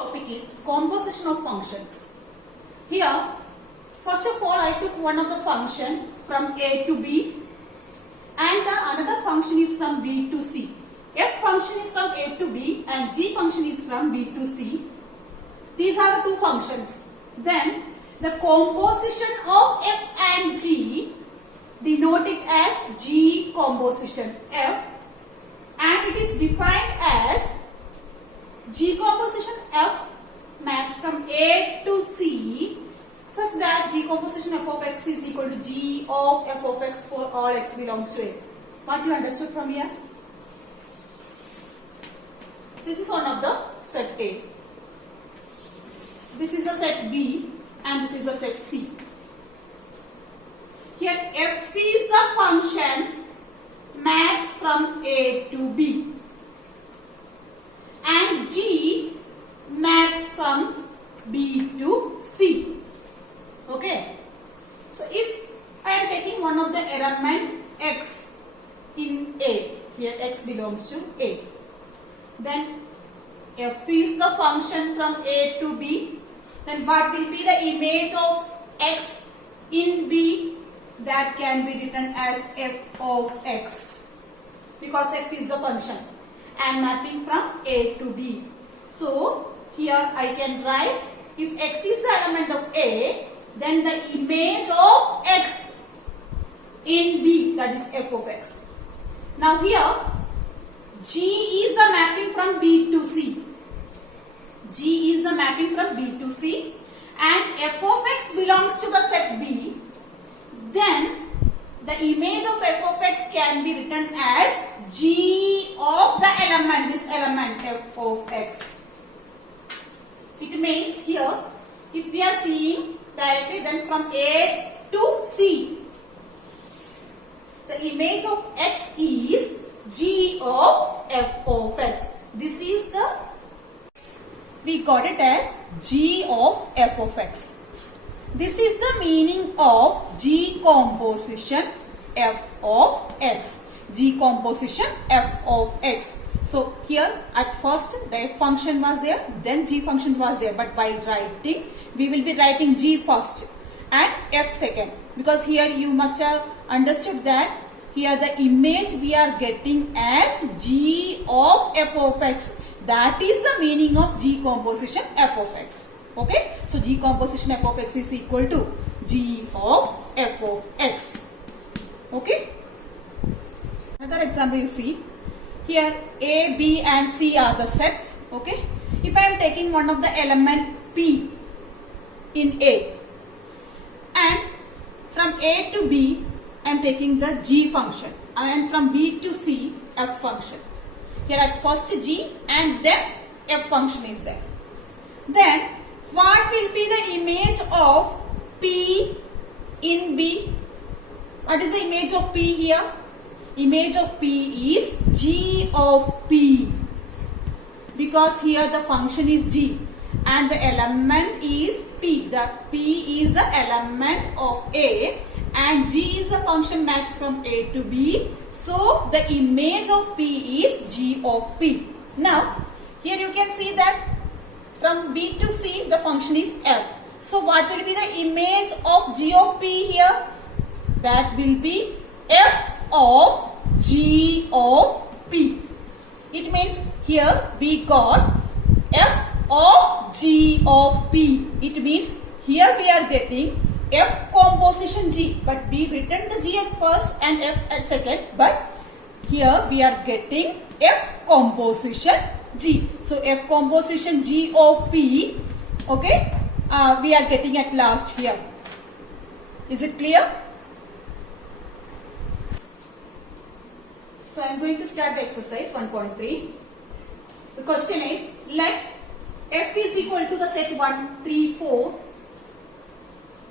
topic is composition of functions. Here, first of all, I took one of the function from A to B and the another function is from B to C. F function is from A to B and G function is from B to C. These are the two functions. Then the composition of F and G, denote it as G composition F, and it is defined as G composition F maps from A to C such that G composition F of x is equal to G of F of x for all x belongs to A. What you understood from here? This is one of the set A. This is a set B and this is a set C. Here F is the function maps from A to B and G maps from B to C. Okay. So if I am taking one of the element x in A, here x belongs to A, then F is the function from A to B, then what will be the image of x in B? That can be written as F of x, because F is the function and mapping from A to B. So here I can write, if x is the element of A, then the image of x in B, that is F of x. Now here G is the mapping from B to C. G is the mapping from B to C and F of x belongs to the set B. Then the image of F of x can be written as G of the element, this element F of x. It means here, if we are seeing directly, then from A to C, the image of x is G of F of x. This is the, we got it as G of F of x. This is the meaning of G composition F of x. G composition F of x. So here at first the F function was there, then G function was there, but while writing we will be writing G first and F second, because here you must have understood that here the image we are getting as G of F of x. That is the meaning of G composition F of x. Okay, so G composition F of x is equal to G of F of x. Okay. Another example you see, here A, B and C are the sets. Okay. If I am taking one of the element P in A and from A to B I am taking the G function and from B to C F function. Here at first G and then F function is there. Then what will be the image of P in B? What is the image of P here? Image of P is G of P, because here the function is G and the element is P. The P is the element of A and G is the function maps from A to B. So the image of P is G of P. Now here you can see that from B to C the function is F. So what will be the image of G of P here? That will be F of G of P. It means here we got F of G of P. It means here we are getting F composition G, but we written the G at first and F at second, but here we are getting F composition G. So F composition G of P, okay, we are getting at last here. Is it clear? So I am going to start the exercise 1.3. The question is, let F is equal to the set 1, 3, 4.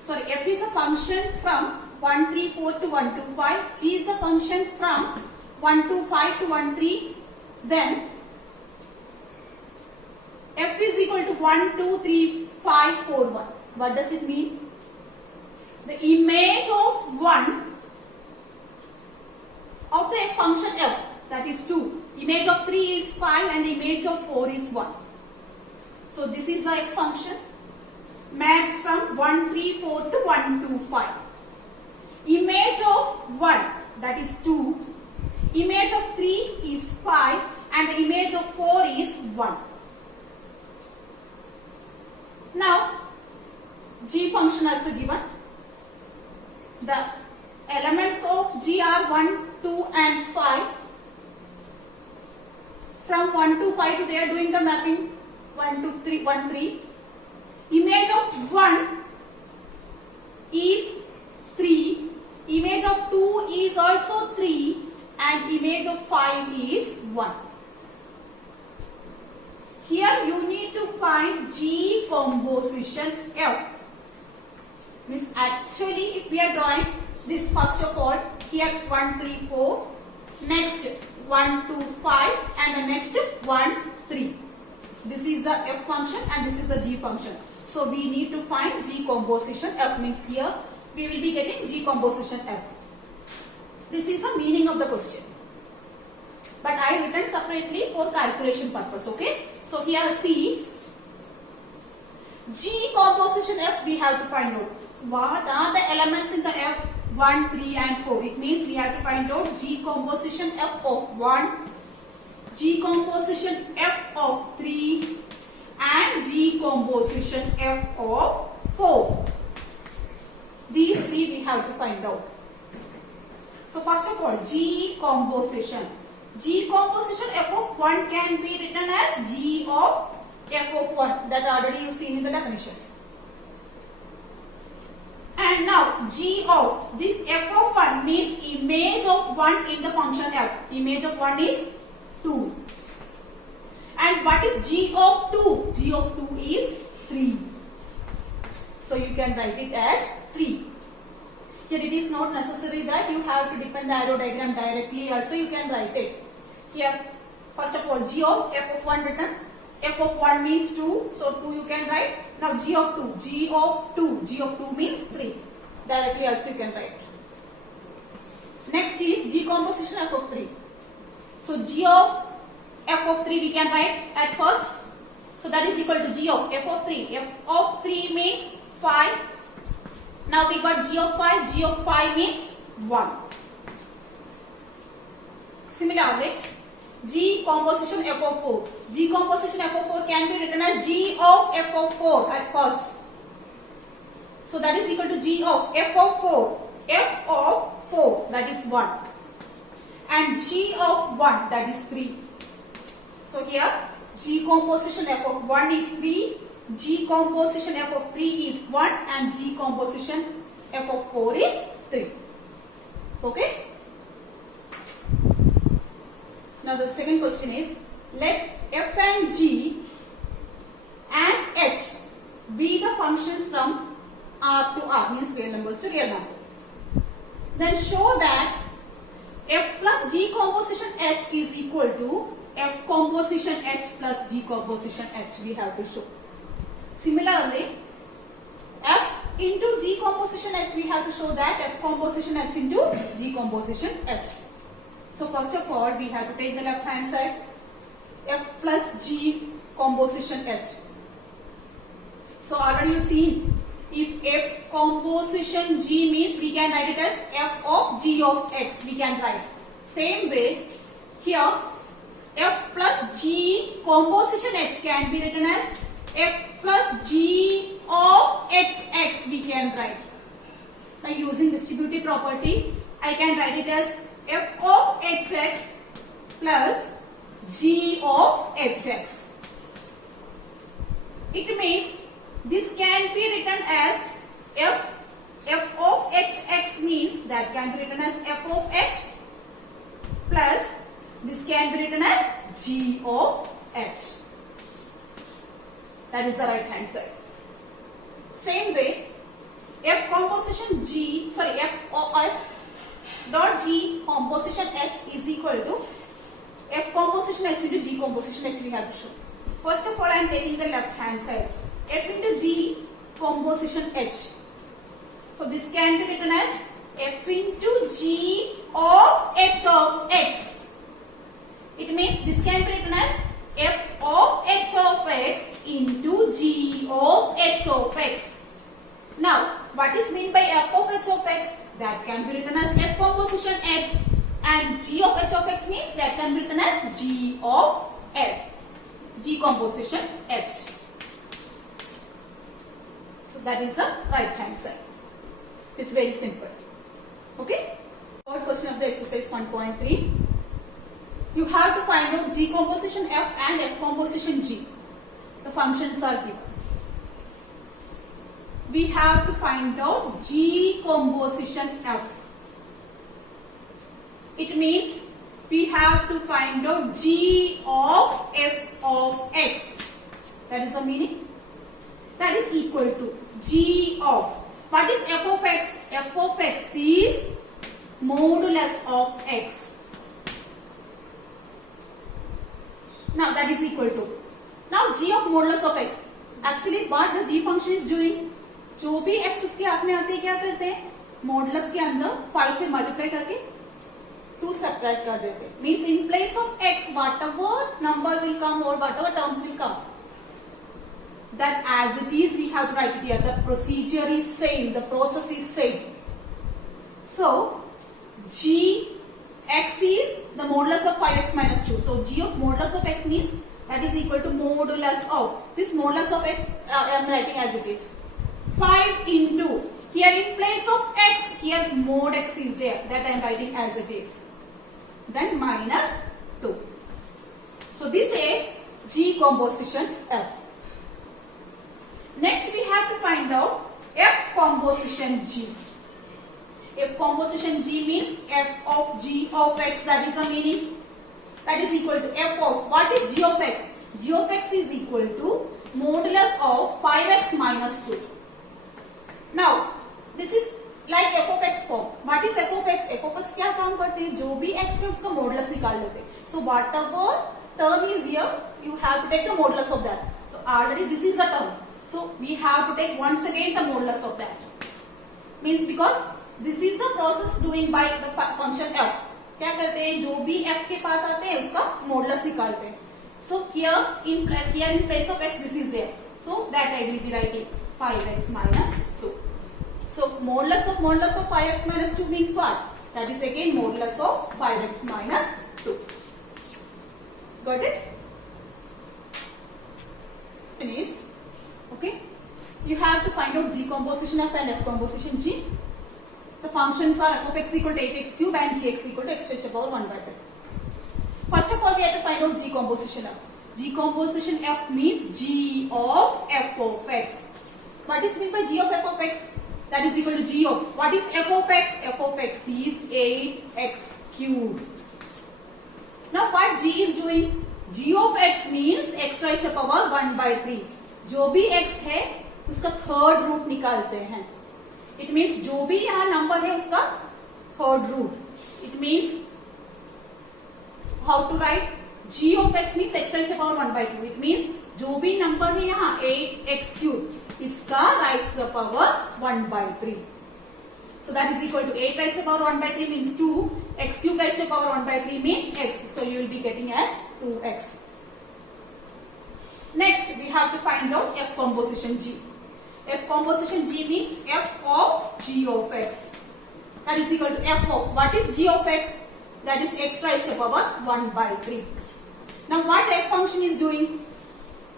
Sorry, F is a function from 1, 3, 4 to 1, 2, 5. G is a function from 1, 2, 5 to 1, 3. Then F is equal to 1, 2, 3, 5, 4, 1. What does it mean? The image of 1 of the function F, that is 2. Image of 3 is 5 and the image of 4 is 1. So this is the f function. Max from 134 to 125. Image of 1, that is 2. Image of 3 is 5 and the image of 4 is 1. Now g function also given. The elements of g are 1, 2 and 5. From 1 to 5 they are doing the mapping 1, 2, 3, 1, 3. Image of 1 is 3, image of 2 is also 3 and image of 5 is 1. Here you need to find G composition F. Means actually if we are drawing this, first of all here 1, 3, 4, next 1, 2, 5 and the next 1, 3. This is the F function and this is the G function. So we need to find G composition F, means here we will be getting G composition F. This is the meaning of the question. But I have written separately for calculation purpose, okay? So here see, G composition F we have to find out. So what are the elements in the F? 1, 3 and 4. It means we have to find out G composition F of 1, G composition F of 3 and G composition F of 4. These three we have to find out. So first of all, G composition. G composition F of 1 can be written as G of F of 1. That already you seen in the definition. And now G of this F of 1 means image of 1 in the function F. Image of 1 is 2. And what is G of 2? G of 2 is 3. So you can write it as 3. Here it is not necessary that you have to depend the arrow diagram directly, also you can write it. Here first of all G of F of 1 written. F of 1 means 2, so 2 you can write. Now G of 2, G of 2, G of 2 means 3. Directly also you can write. Next is G composition F of 3. So G of F of 3 we can write at first. So that is equal to G of F of 3. F of 3 means 5. Now we got G of 5. G of 5 means 1. Similarly, G composition F of 4. G composition F of 4 can be written as G of F of 4 at first. So that is equal to G of F of 4. F of 4, that is 1. And G of 1, that is 3. So here G composition F of 1 is 3, G composition F of 3 is 1 and G composition F of 4 is 3. Okay. Now the second question is, let F and G and H be the functions from R to R, means real numbers to real numbers. Then show that F plus G composition H is equal to F composition H plus G composition H, we have to show. Similarly, F into G composition H, we have to show that F composition H into G composition H. So first of all, we have to take the left hand side, F plus G composition H. So already you see, if F composition G means we can write it as F of G of X, we can write. Same way, here F plus G composition H can be written as F plus G of HX, we can write. By using distributive property, I can write it as F of HX plus G of HX. It means this can be written as F of HX means that can be written as F of H plus this can be written as G of H. That is the right hand side. Same way, F composition G, sorry, F dot G composition H is equal to F composition H into G composition H, we have to show. First of all, I am taking the left hand side. F into G composition H. So this can be written as F into G of H of X. It means this can be written as f of h of x into g of h of x. Now, what is meant by f of h of x? That can be written as f composition h, and g of h of x means that can be written as g of f, g composition h. So that is the right hand side. It's very simple. Okay. Third question of the exercise 1.3. You have to find out g composition f and f composition g. The functions are given. We have to find out g composition f. It means we have to find out g of f of x. That is the meaning. That is equal to g of. What is f of x? F of x is modulus of x. Now that is equal to. Now g of modulus of x. Actually what the g function is doing? जो भी x उसके हाथ में आते हैं क्या करते हैं? मॉडुलस के अंदर 5 से मल्टीप्लाई करके 2 सब्ट्रैक्ट कर देते हैं. Means in place of x whatever number will come or whatever terms will come, that as it is we have to write it here. The procedure is same, the process is same. So g x is the modulus of 5x minus 2. So g of modulus of x means that is equal to modulus of. This modulus of x I am writing as it is. 5 into, here in place of x, here mod x is there, that I am writing as it is. Then minus 2. So this is g composition f. Next we have to find out f composition g. F composition g means f of g of x, that is the meaning. That is equal to f of, what is g of x? G of x is equal to modulus of 5x minus 2. Now, this is like f of x form. What is f of x? F of x क्या काम करते हैं? जो भी x है उसका modulus निकाल लेते हैं. So whatever term is here, you have to take the modulus of that. So already this is the term. So we have to take once again the modulus of that. Means because this is the process doing by the function f. क्या करते हैं? जो भी f के पास आते हैं उसका modulus निकालते हैं. So here in place of x this is there. So that I will be writing 5x minus 2. So modulus of 5x minus 2 means what? That is again modulus of 5x minus 2. Got it? Finish. Okay. You have to find out g composition f and f composition g. The functions are f of x equal to 8x cube and gx equal to x raised to the power 1 by 3. First of all, we have to find out g composition f. G composition f means g of f of x. What is meant by g of f of x? That is equal to g of, what is f of x? F of x is 8x cube. Now what g is doing? G of x means x raised to the power 1 by 3. जो भी x है उसका third root निकालते हैं. It means जो भी यहाँ number है उसका third root. It means how to write? G of x means x raised to the power 1 by 2. It means जो भी नंबर है यहाँ 8x cube इसका raised to the power 1 by 3. So that is equal to 8 raised to the power 1 by 3 means 2. X cube raised to the power 1 by 3 means x. So you will be getting as 2x. Next we have to find out f composition g. F composition g means f of g of x. That is equal to f of, what is g of x? That is x raised to the power 1 by 3. Now what f function is doing?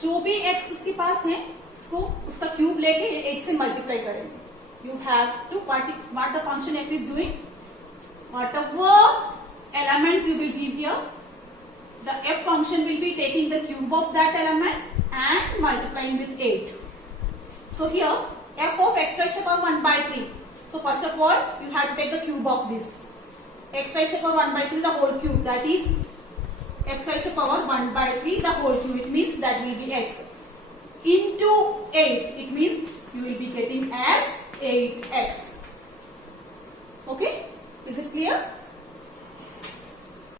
जो भी x उसके पास है उसको उसका cube लेके 8 से multiply करेंगे. You have to what the function f is doing? Whatever elements you will give here, the f function will be taking the cube of that element and multiplying with 8. So here f of x raised to the power 1 by 3. So first of all you have to take the cube of this. X raised to the power 1 by 3 the whole cube, that is x raised to the power 1 by 3 the whole cube. It means that will be x into 8. It means you will be getting as 8x. Okay? Is it clear?